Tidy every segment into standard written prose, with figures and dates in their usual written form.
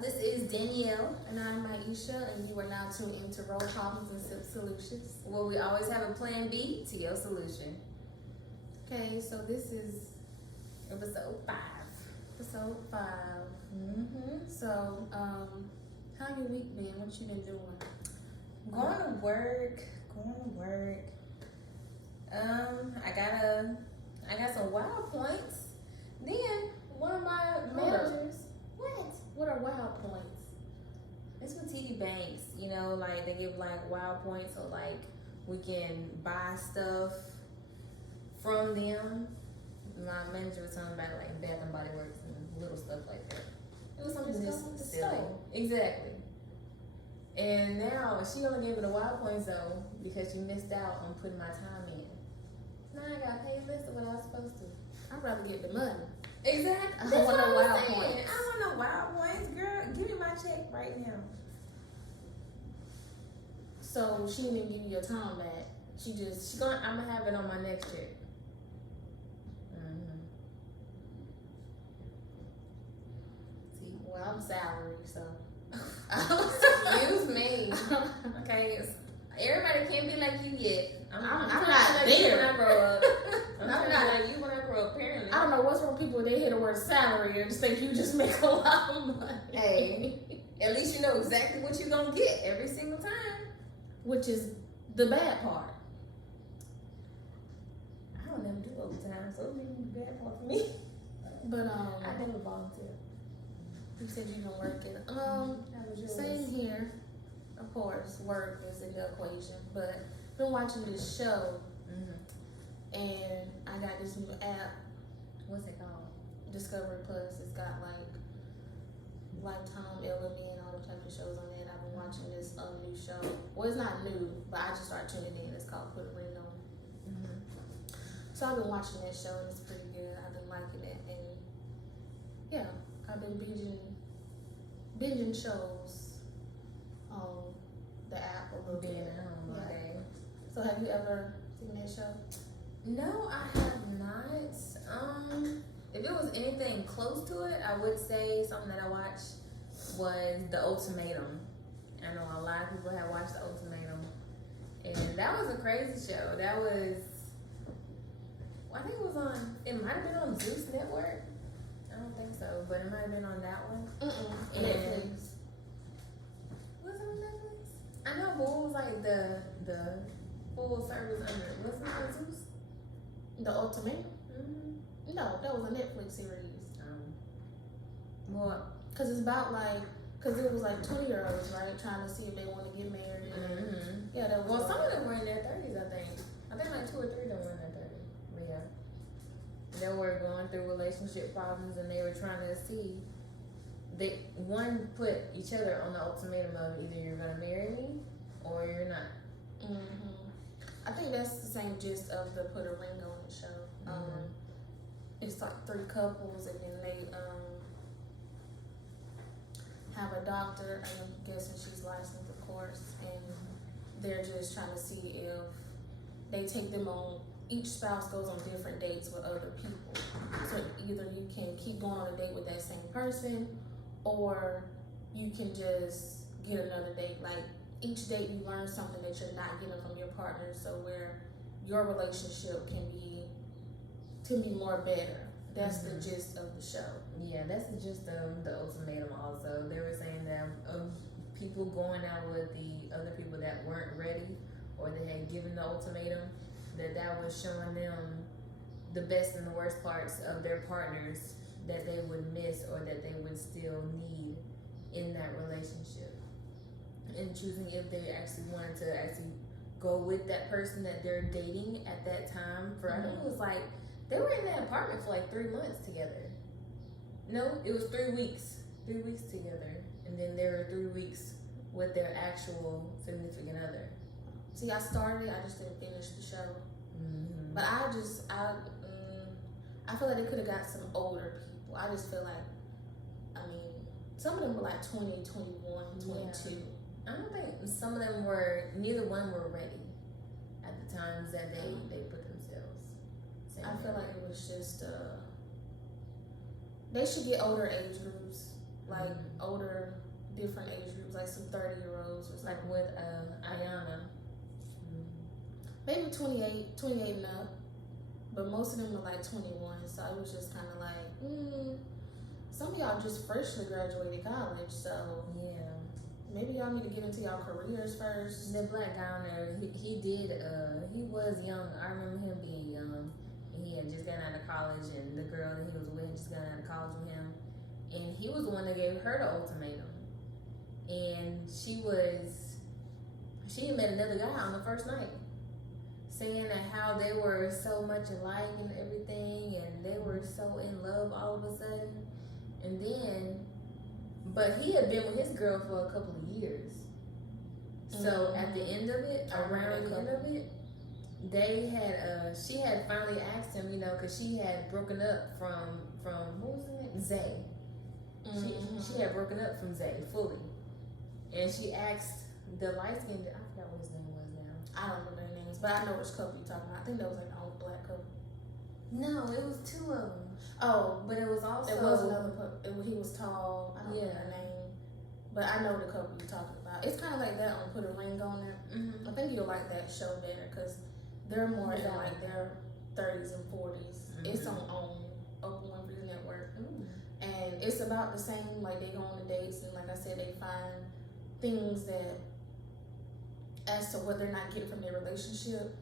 This is Danielle. And I'm Aisha, and you are now tuned into Roll Problems and Sip Solutions. Where we always have a plan B to your solution. Okay, so this is Episode 5. episode 5. Mm-hmm. So, how your week been? What you been doing? Going to work. I got some wild points. Then one of my managers. What are wild points? It's with TD Banks. You know, like they give like wild points, so like we can buy stuff from them. My manager was talking about like Bath and Body Works and little stuff like that. It was something just silly. Exactly. And now she only gave me the wild points though because she missed out on putting my time in. Now I got paid less than what I was supposed to. I'd rather get the money. Exactly. I That's want what no I was wild saying. points. I want no wild points, girl. Give me my check right now. So she didn't even give you your time back. I'm gonna have it on my next check. Mm-hmm. See, well, I'm salary, so. Excuse me. Okay, everybody can't be like you yet. I'm not like there. you when I grow up. I'm I'm not not. like you when I grow up. Apparently, I don't know what's wrong with people. They hear the word salary and just think you just make a lot of money. Hey, at least you know exactly what you're gonna get every single time. Which is the bad part. I don't never do overtime, so it would be the bad part for me. But I never volunteer. you said you've been working. How was yours? Same here. Of course, work is in the equation. But been watching this show, and I got this new app, What's it called? Discovery Plus. It's got like Lifetime, LME, and all the type of shows on it. I've been watching this new show. Well, it's not new, but I just started tuning in. It's called Put a Ring on It. So I've been watching that show, and it's pretty good. I've been liking it, and yeah, I've been binging shows on the app a little Being bit. at home all day. So have you ever seen that show? No, I have not. If it was anything close to it, I would say something that I watched was The Ultimatum. I know a lot of people have watched The Ultimatum, and that was a crazy show. That was, I think it was on. It might have been on Zeus Network. I don't think so, but it might have been on that one. And Netflix. Was it on Netflix? I know, but what was like the full service under? Was it on Zeus? The Ultimatum? No, that was a Netflix series. Well, Cause it's about cause it was like 20-year-olds, right, trying to see if they want to get married. Yeah, that was. well, some of them were in their 30s, I think. I think like 2 or 3 of them were in their 30s. But yeah, they were going through relationship problems, and they were trying to see. One put each other on the ultimatum of either you're gonna marry me or you're not. I think that's the same gist of the Put a Ring on It show. It's like 3 couples, and then they have a doctor. I'm guessing she's licensed, of course, and they're just trying to see if they take them on. Each spouse goes on different dates with other people, so either you can keep going on a date with that same person, or you can just get another date. Like each date, you learn something that you're not getting from your partner, so where your relationship can be more better. That's the gist of the show. Yeah, that's the gist of the ultimatum. Also, they were saying that of people going out with the other people that weren't ready or they had given the ultimatum, that was showing them the best and the worst parts of their partners that they would miss or that they would still need in that relationship, and choosing if they actually wanted to actually go with that person that they're dating at that time. For I think it was like they were in that apartment for like 3 months together. No, it was 3 weeks. 3 weeks together, and then there were 3 weeks with their actual significant other. See, I started. I just didn't finish the show. But I feel like they could have got some older people. I just feel like, some of them were like 20, 21, 22. Yeah. I don't think some of them neither one were ready at the times that they put themselves. I feel like it was just, they should get older age groups. like older, different age groups, like some 30-year-olds or something. Like with Ayana. Maybe 28 and up. But most of them were like 21, so it was just kind of like, some of y'all just freshly graduated college, so Yeah. maybe y'all need to get into y'all careers first. The black guy on there, he was young. I remember him being young. And he had just gotten out of college, and the girl that he was with had just gotten out of college with him. And he was the one that gave her the ultimatum. And she had met another guy on the first night, saying that how they were so much alike and everything, and they were so in love all of a sudden. And then, but he had been with his girl for a couple of years. So at the end of it, around the end of it, they had, she had finally asked him, you know, because she had broken up from what was his name? Zay. She had broken up from Zay fully. And she asked the light skinned, I forgot what his name was now. I don't remember their names, but I know which couple you're talking about. I think that was like the old black couple. No, it was two of them. Oh, But it was also. it was another couple. He was tall. I don't know her name. But I know the couple you're talking about. It's kind of like that on Put a Ring on It. I think you'll like that show better because they're more in like their 30s and 40s. It's on Oprah Winfrey's network. And it's about the same, like they go on the dates and like I said, they find things that as to what they're not getting from their relationship,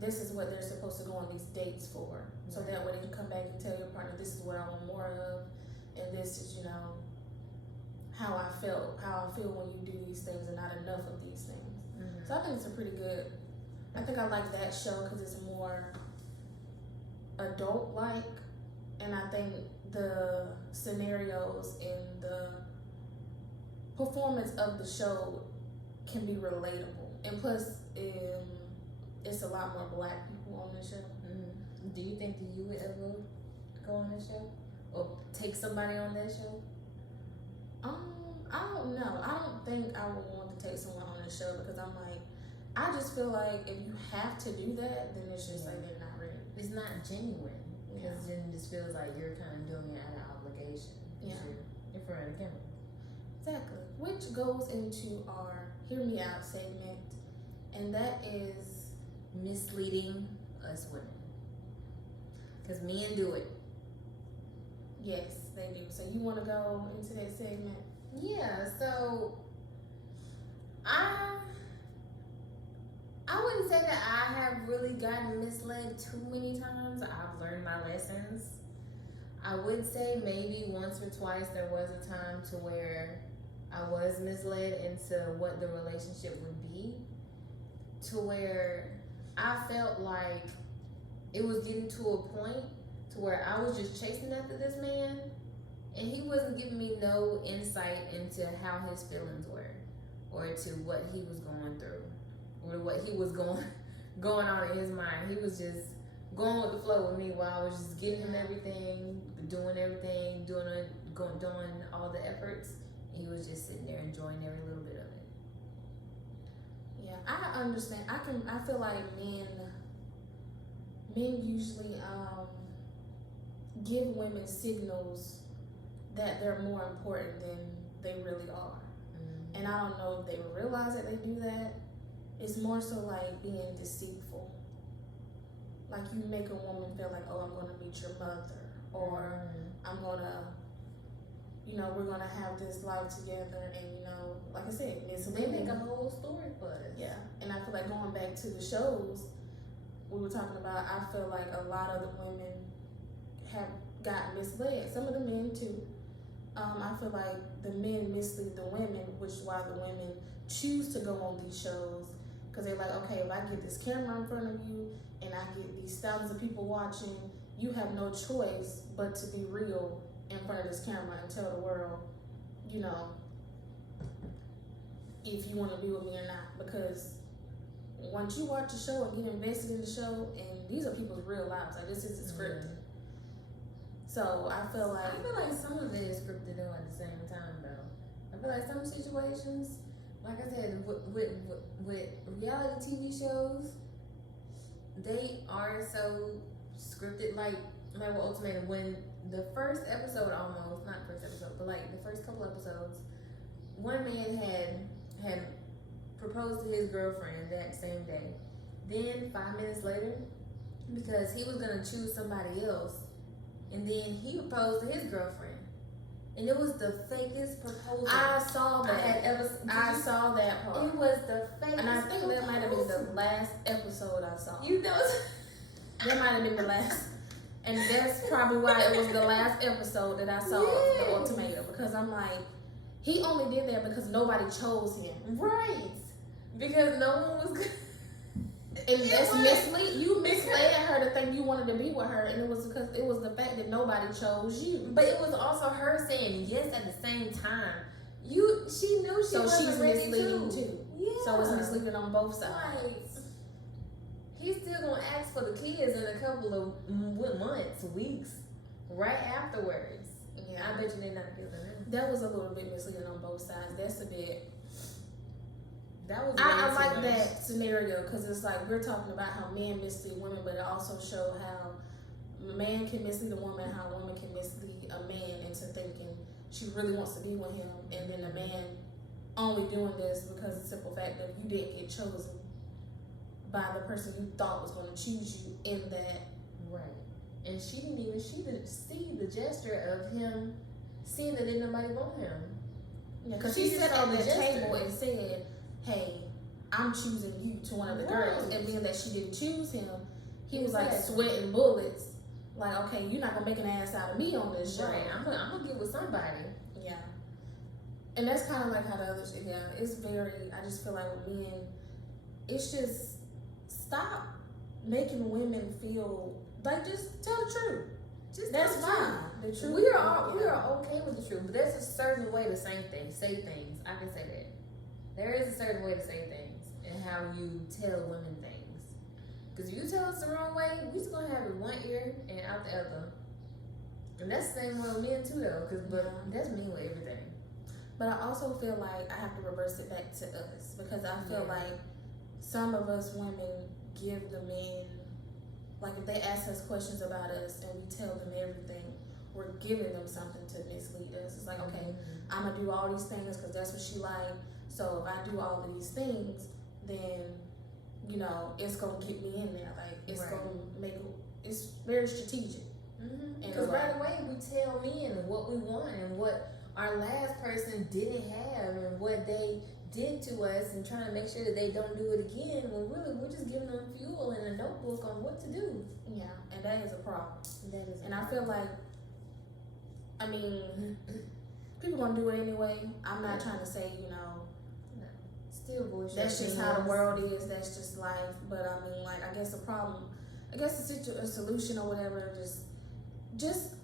this is what they're supposed to go on these dates for. So that way they can come back and tell your partner, this is what I want more of, and this is, you know, how I feel when you do these things and not enough of these things. So I think it's a pretty good, I think I like that show because it's more adult-like, and I think the scenarios and the performance of the show can be relatable. And plus, it's a lot more black people on the show. Do you think that you would ever go on that show? Or take somebody on that show? I don't know. I don't think I would want to take someone on the show because I'm like, I just feel like if you have to do that, then it's just like they're not ready. It's not genuine. Because then it just feels like you're kind of doing it out of obligation. Yeah. In front of the camera. Exactly. Which goes into our Hear Me Out segment, and that is misleading us women. Because men do it. Yes, they do. So you want to go into that segment? Yeah, so I wouldn't say that I have really gotten misled too many times. I've learned my lessons. I would say maybe once or twice there was a time to where I was misled into what the relationship would be, to where I felt like it was getting to a point to where I was just chasing after this man and he wasn't giving me no insight into how his feelings were or to what he was going through or what he was going on in his mind. He was just going with the flow with me while I was just getting him everything, doing all the efforts. He was just sitting there enjoying every little bit of it. Yeah, I understand. I feel like men usually give women signals that they're more important than they really are. And I don't know if they realize that they do that. It's more so like being deceitful. Like you make a woman feel like, oh, I'm going to meet your mother, or I'm going to, we're going to have this life together, and, like I said, they make a whole story for us. Yeah, and I feel like going back to the shows we were talking about, I feel like a lot of the women have gotten misled. Some of the men too. I feel like the men mislead the women, which is why the women choose to go on these shows, because they're like, okay, if I get this camera in front of you and I get these thousands of people watching, you have no choice but to be real in front of this camera and tell the world, if you want to be with me or not. Because once you watch the show and get invested in the show, and these are people's real lives, like this isn't scripted. So I feel like some of it is scripted though at the same time though. I feel like some situations, like I said, with reality TV shows, they are so scripted. Like like with ultimatum, when the first episode, almost not the first episode, but like the first couple episodes, one man had proposed to his girlfriend that same day. Then 5 minutes later, because he was gonna choose somebody else, and then he proposed to his girlfriend, and it was the fakest proposal I saw that. I had ever. I saw that part. It was the fakest. And I think that might have been the last episode I saw. You know, That might have been the last. And that's probably why it was the last episode that I saw of the ultimatum. Because I'm like, he only did that because nobody chose him. right? Because no one was good. And that's mislead. You misled her to think you wanted to be with her, and it was because it was the fact that nobody chose you. But it was also her saying yes at the same time. She knew she So wasn't she's ready misleading too. Yeah. So it's misleading on both sides. Right. He's still gonna ask for the kids in a couple of months, weeks, right afterwards. Yeah. I bet you they're not feeling that. That was a little bit misleading on both sides. That's a bit. That was. I like that scenario because it's like we're talking about how men mislead women, but it also show how a man can mislead a woman, how a woman can mislead a man into thinking she really wants to be with him, and then the man only doing this because of the simple fact that you didn't get chosen by the person you thought was going to choose you in that. Right. And she didn't even see the gesture of him seeing that didn't nobody want him. Yeah, because She he just sat saw at the the gesture. table and said, "Hey, I'm choosing you" to one of the girls, Right. and being that she didn't choose him, he was Exactly. like sweating bullets. Like, okay, you're not gonna make an ass out of me on this show. Right. I'm gonna get with somebody. Yeah. And that's kind of like how the other shit. Yeah, it's very. I just feel like with men, it's just stop making women feel like just tell the truth. Just That's tell the truth. fine. The truth. We are okay with the truth, but there's a certain way to say things. I can say that. There is a certain way to say things and how you tell women things. Because if you tell us the wrong way, we just gonna have it one ear and out the other. And that's the same way with men too, though. But that's me with everything. But I also feel like I have to reverse it back to us because I feel like some of us women give the men, like if they ask us questions about us and we tell them everything, we're giving them something to mislead us. It's like, okay, I'm gonna do all these things because that's what she like. So if I do all of these things, then it's gonna get me in there. Like it's gonna make it's very strategic. Because right away we tell men what we want and what our last person didn't have and what they did to us and trying to make sure that they don't do it again, when really we're just giving them fuel and a notebook on what to do. Yeah, and that is a problem. And I feel like, people gonna do it anyway. I'm not trying to say, still voice that's your just how the opinions. world is. That's just life. But I guess the problem, a solution or whatever, just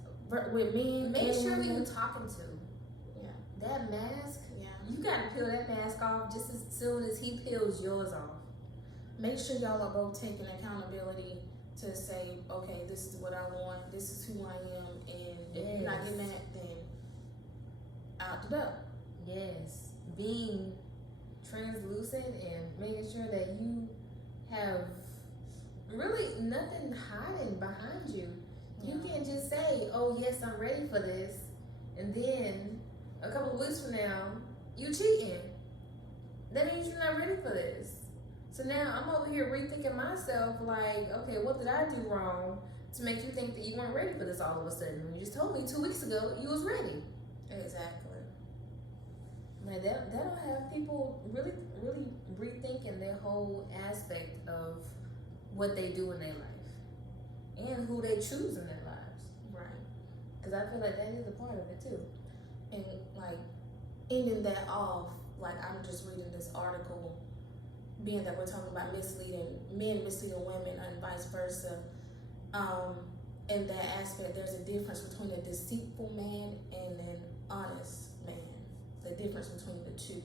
with men. Make and sure who women. you talking to. Yeah. That mask, Yeah. you gotta peel that mask off just as soon as he peels yours off. Make sure y'all are both taking accountability to say, okay, this is what I want, this is who I am, and if you're not getting that, then out the door. Yes, being translucent and making sure that you have really nothing hiding behind you. You can't just say, "Oh yes, I'm ready for this," and then a couple of weeks from now, you cheating. That means you're not ready for this. So now I'm over here rethinking myself, like, okay, what did I do wrong to make you think that you weren't ready for this all of a sudden? When you just told me 2 weeks ago you was ready. Exactly. Like that'll have people really, really rethinking their whole aspect of what they do in their life and who they choose in their lives. Right. Because I feel like that is a part of it too. And ending that off, I'm just reading this article, being that we're talking about men misleading women and vice versa. In that aspect, there's a difference between a deceitful man and an honest man. The difference between the two.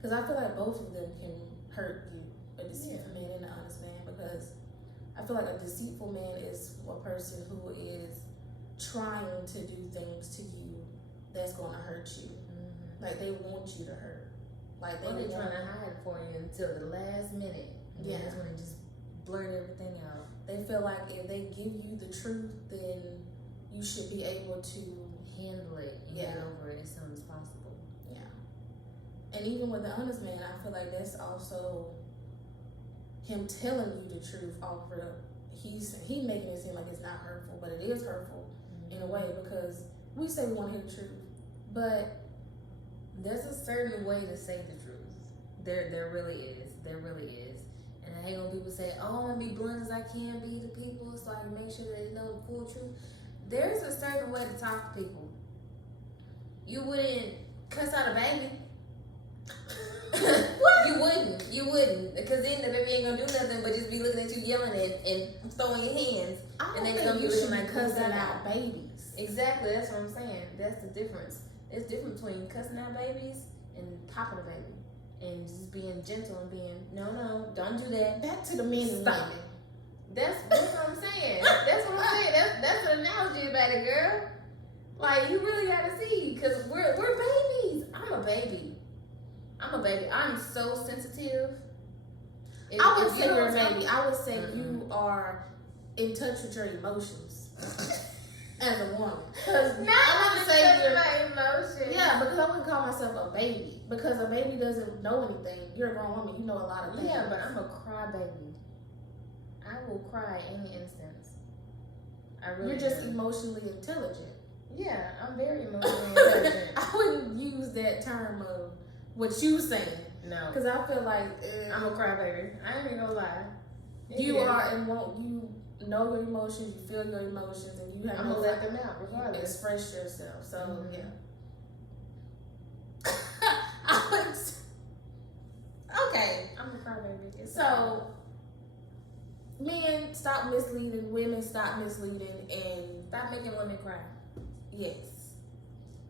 Because I feel like both of them can hurt you, a deceitful man and an honest man, because I feel like a deceitful man is a person who is trying to do things to you that's going to hurt you. Like they want you to hurt. Like they're trying to hide for you until the last minute. And that's when it just blurt everything out. They feel like if they give you the truth, then you should be able to handle it and get over it as soon as possible. Yeah. And even with the honest man, I feel like that's also him telling you the truth off rip. He making it seem like it's not hurtful, but it is hurtful in a way, because we say we want to hear the truth, but there's a certain way to say the truth. There really is. There really is. And I hate when people say, "Oh, I'm gonna be blunt as I can be to people, so I can make sure that they know the full truth." There's a certain way to talk to people. You wouldn't cuss out a baby. What? You wouldn't. Because then the baby ain't gonna do nothing but just be looking at you yelling and throwing your hands. I and don't they gonna think be you should like be cussing out babies. Exactly, that's what I'm saying. That's the difference. There's difference between cussing out babies and popping a baby. And just being gentle and being, no, don't do that. Back to the men and Stop. women. That's what I'm saying. That's what I'm saying. That's an analogy about it, girl. Like, you really gotta see, because we're babies. I'm a baby. I'm so sensitive. I would say you're a baby. I would say you are in touch with your emotions as a woman. Because I'm gonna say my emotions. Yeah, because I wouldn't call myself a baby. Because a baby doesn't know anything. You're a grown woman. You know a lot of things. Yeah, but I'm a crybaby. I will cry any instance. You're just emotionally intelligent. Yeah, I'm very emotionally intelligent. I wouldn't use that term of what you saying. No. Because I feel like I'm a crybaby. I ain't even gonna lie. You are, and you know your emotions, you feel your emotions, and you have I'm gonna let them out regardless. Express yourself. So yeah. Okay. I'm a crybaby. So men, stop misleading. Women, stop misleading, and stop making women cry. Yes.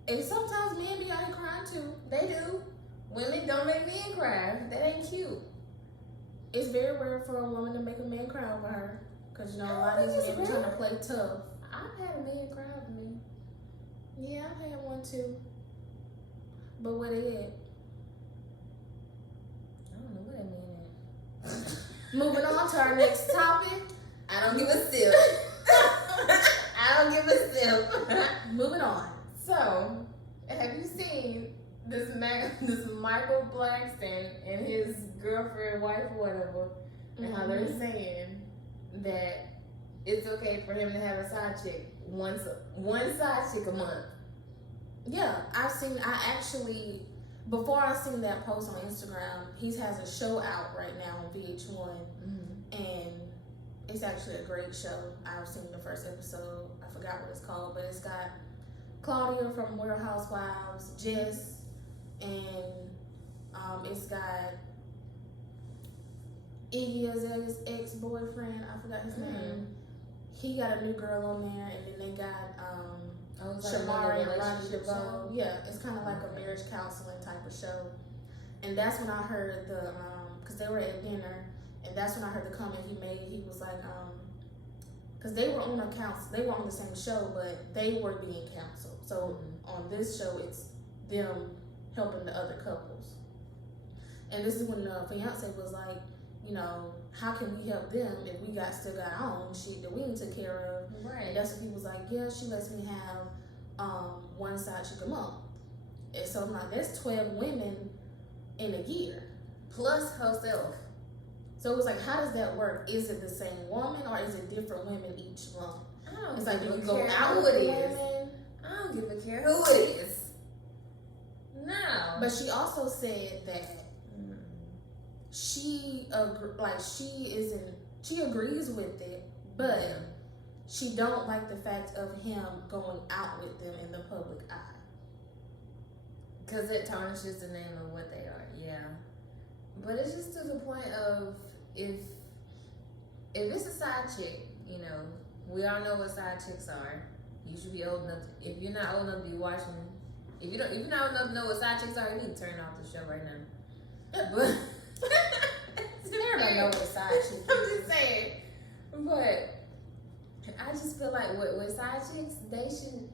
And sometimes men be out here crying too. They do. Women don't make men cry. That ain't cute. It's very rare for a woman to make a man cry over her. Because, you know, a lot of these men trying to play tough. I've had a man cry over me. Yeah, I've had one too. But where they at? I don't know where that man at. Moving on to our next topic. I don't give a sip. I don't give a sip. Moving on. So, have you seen this Michael Blackston and his girlfriend, wife, whatever, and how they're saying that it's okay for him to have a side chick, one side chick a month? Yeah, I actually, before I seen that post on Instagram, he has a show out right now on VH1, and it's actually a great show. I've seen the first episode. I forgot what it's called, but it's got Claudia from Real Housewives, Jess, and it's got Iggy Azalea's ex-boyfriend. I forgot his name. He got a new girl on there, and then they got Shamari and Ronnie DeVoe. Yeah, it's kind of like a marriage counseling type of show. And that's when I heard because they were at dinner, and that's when I heard the comment he made. He was like, because they were on the same show, but they were being counseled. So on this show, it's them helping the other couples. And this is when the fiance was like, you know, how can we help them if we still got our own shit that we ain't took care of? Right. And that's when he was like, yeah, she lets me have one side chick a month. And so I'm like, that's 12 women in a year. Plus herself. So it was like, how does that work? Is it the same woman or is it different women each month? It's like, do you go out with the women? I don't give a care who it is. No. But she also said that she agrees with it, but she don't like the fact of him going out with them in the public eye. Because it tarnishes the name of what they are, yeah. But it's just to the point of if it's a side chick, you know, we all know what side chicks are. You should be old enough. If you're not old enough to be watching, if you're not old enough to know what side chicks are, you need to turn off the show right now. But everybody know what a side chick is. I'm just saying. But I just feel like with side chicks, they should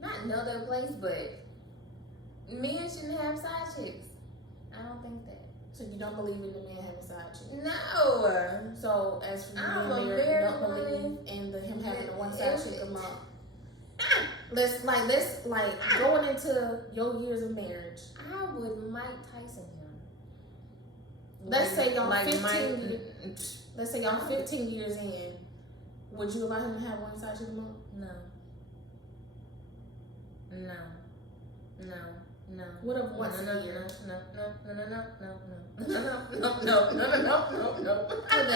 not know their place, but men shouldn't have side chicks. I don't think that. So you don't believe in the man having side chick? No. So as for you I'm being a married, you don't married believe woman. in him having a one side chick a month. Let's going into your years of marriage. I would Mike Tyson him. Let's say y'all like 15. Mike, Let's say y'all 15 years in. Would you allow him to have one side chick a month? No. No. No. No. What if once a year? No. So there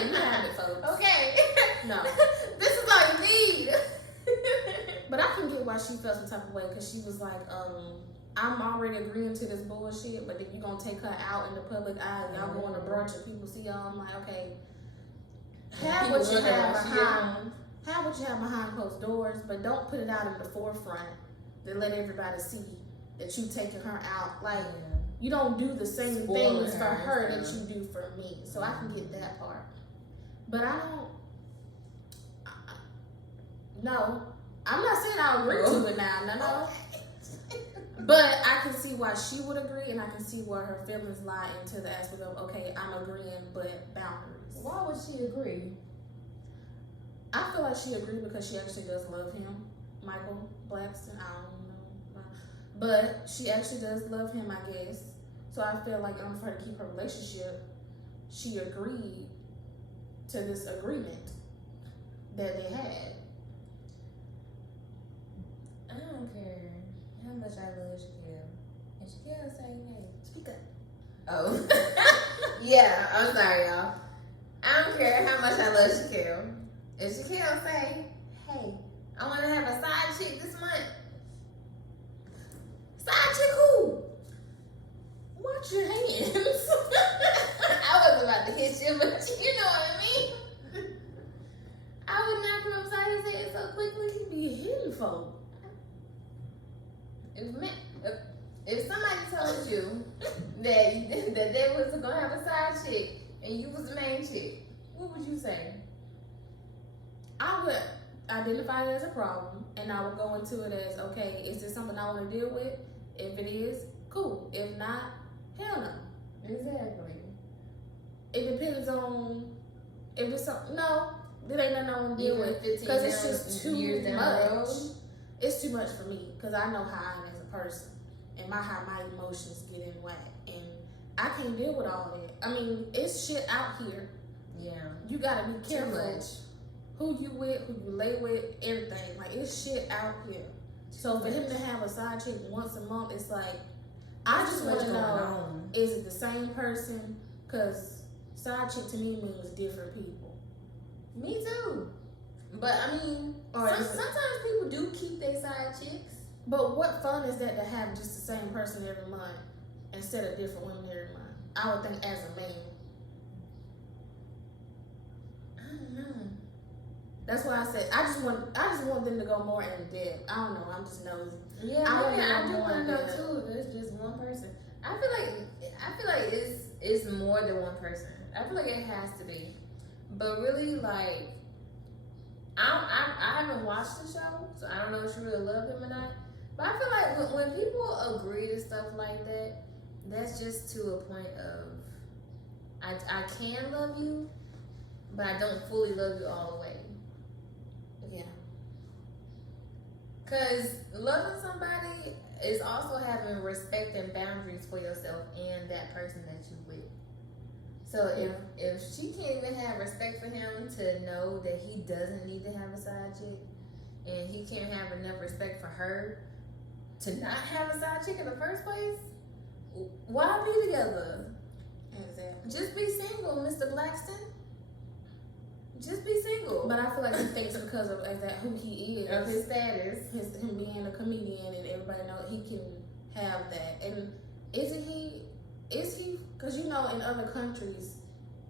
you have it, folks. Okay. No. This is all you need. But I can get why she felt some type of way, because she was like, I'm already agreeing to this bullshit, but if you're gonna take her out in the public eye, y'all go on a brunch and people see y'all, I'm like, okay, have what you have behind closed doors, but don't put it out in the forefront to let everybody see that you taking her out. Like, you don't do the same things for her that you do for me. So I can get that part. But no, I'm not saying I agree to it now. No. But I can see why she would agree, and I can see where her feelings lie into the aspect of, okay, I'm agreeing, but boundaries. Why would she agree? I feel like she agreed because she actually does love him, Michael Blackston. I don't know, but she actually does love him, I guess. So I feel like in order for her to keep her relationship, she agreed to this agreement that they had. I don't care how much I love Shaquille. And Shaquille say, hey, Speak up. oh. Yeah, I'm sorry, y'all. I don't care how much I love Shaquille. If Shaquille say, hey, I want to have a side chick this month. Side chick who? Watch your hands. I wasn't about to hit you, but you know what I mean. I would knock him upside his head so quickly. He be hitting folk. If somebody told you that they was gonna have a side chick and you was the main chick, what would you say? I would identify it as a problem, and I would go into it as, okay, is this something I want to deal with? If it is, cool. If not, hell no. Exactly. It depends on if it's something. No, it ain't nothing I want to deal Even with 15 because it's just too years down the much. road? It's too much for me because I know how I am as a person and how my emotions get in whack, and I can't deal with all that. I mean, it's shit out here. Yeah. You gotta be careful. Too much. Who you with, who you lay with, everything. Like, it's shit out here. So for him to have a side chick once a month, it's like, I just want to know, is it the same person? Because side chick to me means different people. Me too. But I mean, sometimes people do keep their side chicks. But what fun is that to have just the same person every month instead of different women every month? I would think as a man. I don't know. That's why I said I just want them to go more in depth. I don't know. I'm just nosy. Yeah, I do want to know too. If it's just one person. I feel like it's more than one person. I feel like it has to be. But really, like, I haven't watched the show, so I don't know if she really loved him or not. But I feel like when people agree to stuff like that, that's just to a point of I can love you, but I don't fully love you all the way. Yeah. Because loving somebody is also having respect and boundaries for yourself and that person that you with. So if she can't even have respect for him to know that he doesn't need to have a side chick, and he can't have enough respect for her to not have a side chick in the first place, why be together? Exactly. Just be single, Mr. Blackston. Just be single. But I feel like he thinks because of who he is, Of his status, him being a comedian, and everybody know he can have that. And is he? Because in other countries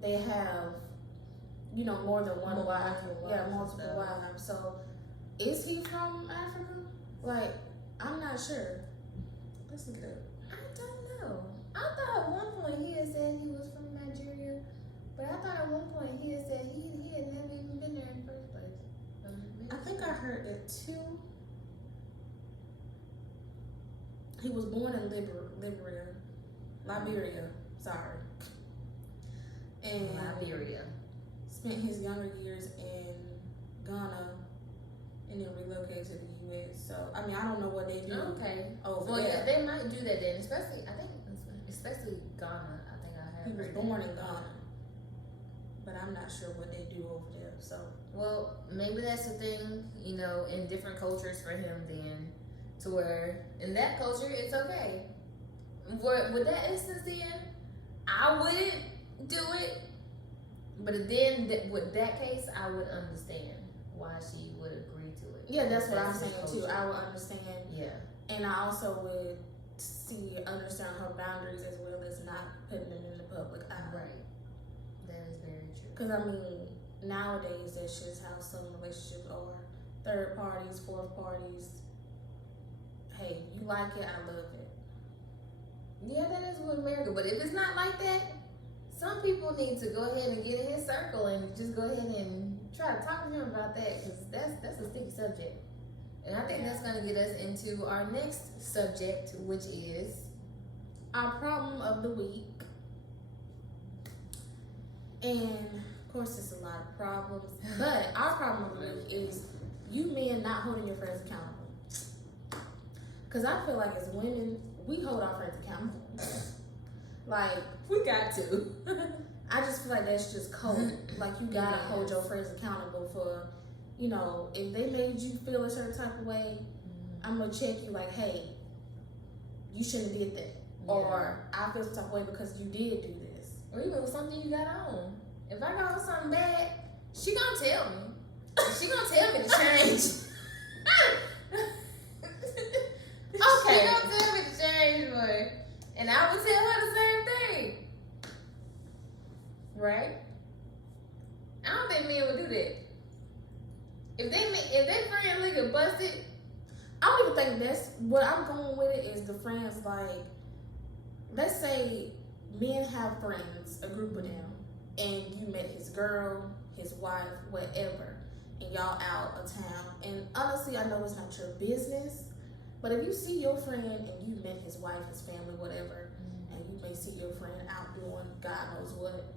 they have, more than one wife. Yeah, multiple wives. So is he from Africa? Like, I'm not sure. Let's look it up. I don't know. I thought at one point he had said he was from Nigeria, but I thought at one point he had said he had never even been there in the first place. I think I heard that too. He was born in Liberia. Sorry. and Liberia. spent his younger years in Ghana, and then relocated to the U.S. So I mean, I don't know what they do Okay. over Well, there. yeah, they might do that then, especially Ghana. I think I have. He was heard born that. in Ghana, but I'm not sure what they do over there. So Well, maybe that's the thing, you know, in different cultures for him then, to where in that culture it's okay. With that instance then, I wouldn't do it, but then with that case, I would understand why she would agree to it. yeah, that's what I'm his saying too. culture. I would understand, Yeah. and I also would understand her boundaries as well as not putting them in the public eye. Right. That is very true. Because I mean, nowadays that's just how some relationships are. Third parties, fourth parties. Hey, you like it, I love it. Yeah, that is what America. But if it's not like that, some people need to go ahead and get in his circle and just go ahead and try to talk to him about that, because that's a sticky subject. And I think that's going to get us into our next subject, which is our problem of the week. And of course, it's a lot of problems, but our problem of the week is you men not holding your friends accountable. Because I feel like as women, we hold our friends accountable. Like, we got to. I just feel like that's just code. Like, you gotta hold your friends accountable for, you know, if they made you feel a certain type of way, I'm gonna check you like, hey, you shouldn't have did that. Yeah. Or I feel some type of way because you did do this. Or even with something you got on. If I got on something bad, she gonna tell me. She gonna tell me to change. Okay. She gonna tell me to change, boy. And I would tell her the same thing. Right? I don't think men would do that. If they friend looking busted, I don't even think that's what I'm going with. It is the friends, like, let's say men have friends, a group of them, and you met his girl, his wife, whatever, and y'all out of town. And honestly, I know it's not your business, but if you see your friend and you met his wife, his family, whatever, and you may see your friend out doing God knows what,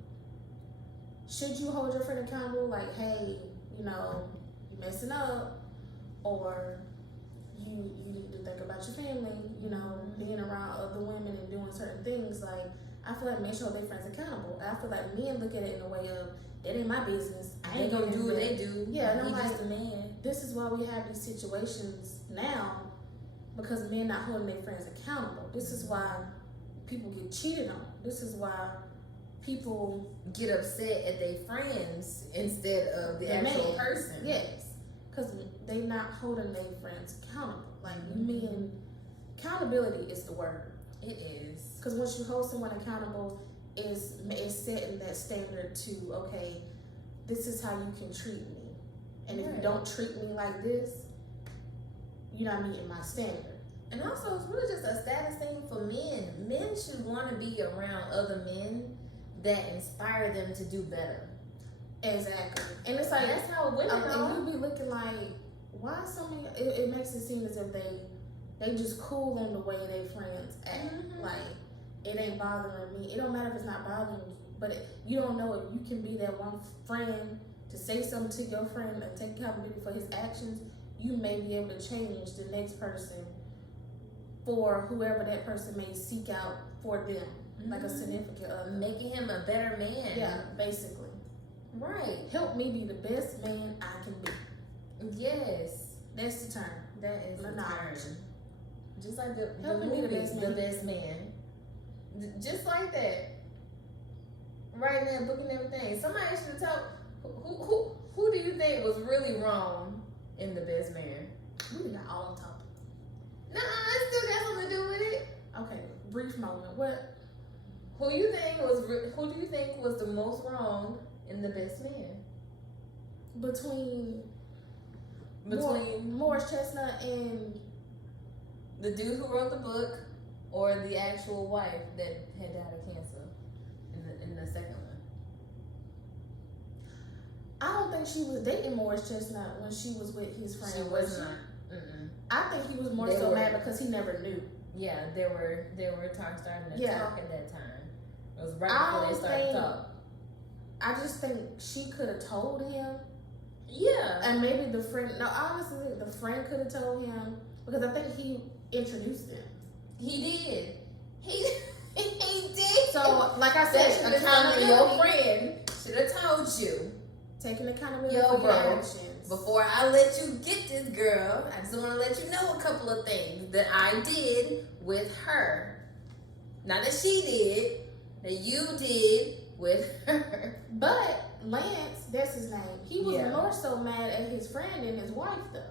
should you hold your friend accountable? Like, hey, you know, you messing up, or you need to think about your family, you know, being around other women and doing certain things. Like, I feel like men show their friends accountable. I feel like men look at it in a way of, that ain't my business. I they ain't gonna gonna do what they do. Yeah, and I'm He like, just a man. this is why we have these situations now, because men not holding their friends accountable. This is why people get cheated on. This is why people Get upset at their friends instead of the The actual man. person. Yes, because they not holding their friends accountable. Like, you men, accountability is the word. It is. Because once you hold someone accountable, is setting that standard to, okay, this is how you can treat me, and if you Right. don't treat me like this, you're not meeting my standard. And also, it's really just a status thing for men. Men should want to be around other men that inspire them to do better. Exactly, and it's like That's how women are. and you be looking like, why so many? It makes it seem as if they just cool on the way their friends act. Mhm. Like, it ain't bothering me. It don't matter if it's not bothering you, but you don't know if you can be that one friend to say something to your friend and take accountability for his actions. You may be able to change the next person for whoever that person may seek out for them, like a Mhm. significant other. Making him a better man. Yeah, basically. Right. Help me be the best man I can be. Yes. That's the term. That is the Knowledge. term. Just like the Help me be the movie, best The man. Best Man. Just like that. Writing that book and everything. Somebody should tell who do you think was really wrong in The Best Man? We done got all on topic. No, it still got something to do with it. Okay, brief moment. What? Who do you think was the most wrong in The Best Man? Between Between Morris Chestnut and the dude who wrote the book or the actual wife that had died of cancer in the second one? I don't think she was dating Morris Chestnut when she was with his friend. She was not. Mm-mm. I think he was more They so were- mad because he never knew. Yeah, they were starting to Yeah. talk at that time. It was right I before they don't started think- to talk. I just think she could have told him. Yeah. And maybe the friend, no, honestly, the friend could have told him because I think he introduced them. He did. He did. So, like I said, accountability. Your friend should have told you. Taking accountability Yo, for your bro, actions. Before I let you get this girl, I just want to let you know a couple of things that I did with her. Not that she did, that you did with her. But Lance, that's his name. He was Yeah. more so mad at his friend than his wife, though.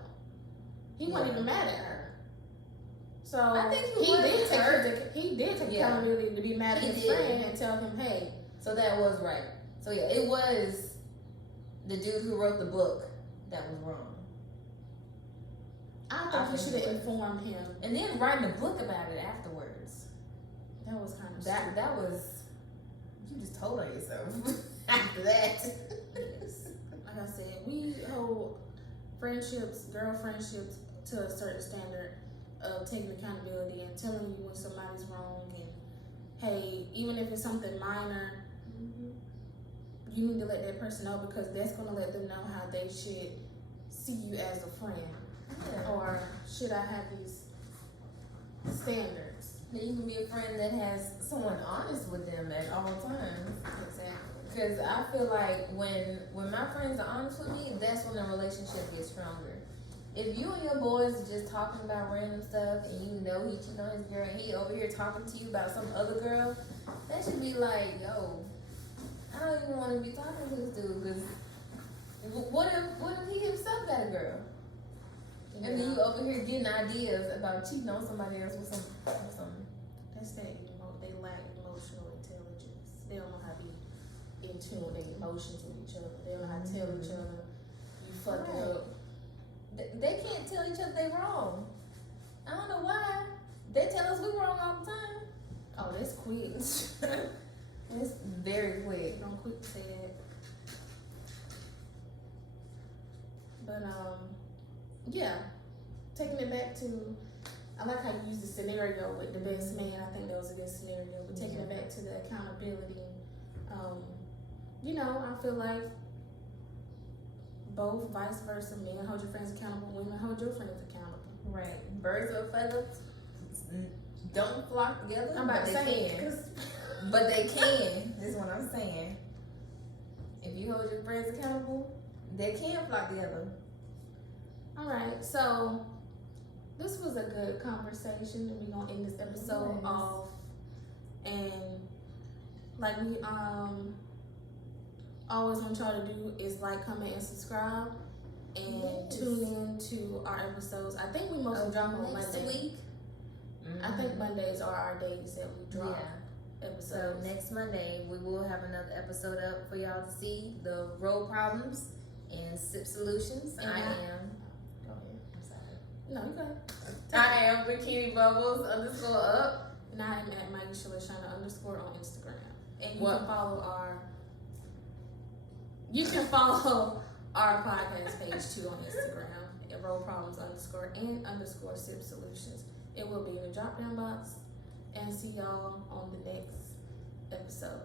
He wasn't even mad at her. So I think he was did take hurt. he did take Yeah. accountability to be mad at He his did. friend and tell him, hey. So that was right. So yeah, it was the dude who wrote the book that was wrong. I think he should have informed him. And then writing a book about it afterwards. That was kind of That was, you just told on yourself after that. Yes. Like I said, we hold friendships, girl friendships, to a certain standard of taking accountability and telling you when somebody's wrong. And hey, even if it's something minor, you need to let that person know because that's going to let them know how they should see you as a friend. Yeah. Or should I have these standards? Then you can be a friend that has someone honest with them at all times. Exactly. Because I feel like when my friends are honest with me, that's when the relationship gets stronger. If you and your boys are just talking about random stuff and you know he cheating on his girl and he over here talking to you about some other girl, that should be like, yo, I don't even want to be talking to this dude because what if he himself got a girl? Yeah. And then you over here getting ideas about cheating on somebody else with something. That's that they lack emotional intelligence. They don't know how to be in tune with their emotions with each other. They don't know how to tell each other you fucked Right. up. They can't tell each other they wrong. I don't know why. They tell us we wrong all the time. Oh, that's quick. It's very quick. Don't quick to say that. But yeah, taking it back to, I like how you used the scenario with the best man. I think that was a good scenario. But taking it back to the accountability, you know, I feel like both vice versa. Men hold your friends accountable. Women hold your friends accountable. Right. Birds of a feather don't flock together. I'm about but to they say can. it. But they can. This is what I'm saying. If you hold your friends accountable, they can flock together. All right, so this was a good conversation, and we're gonna end this episode Yes. off. And like we always want y'all to do is like, comment, and subscribe, and Yes. tune in to our episodes. I think we mostly drop on Next Monday. week. I think Mondays are our days that we drop So episodes. next Monday we will have another episode up for y'all to see the road problems and SIP solutions. And I I- am. Go ahead. I'm sorry. No, you go. I am Bikini Bubbles _up. And I am at Maggie Shilashana _ on Instagram. And you What? can follow our podcast page too on Instagram at Roll Problems _ and _ SIP Solutions. It will be in the drop down box. And see y'all on the next episode.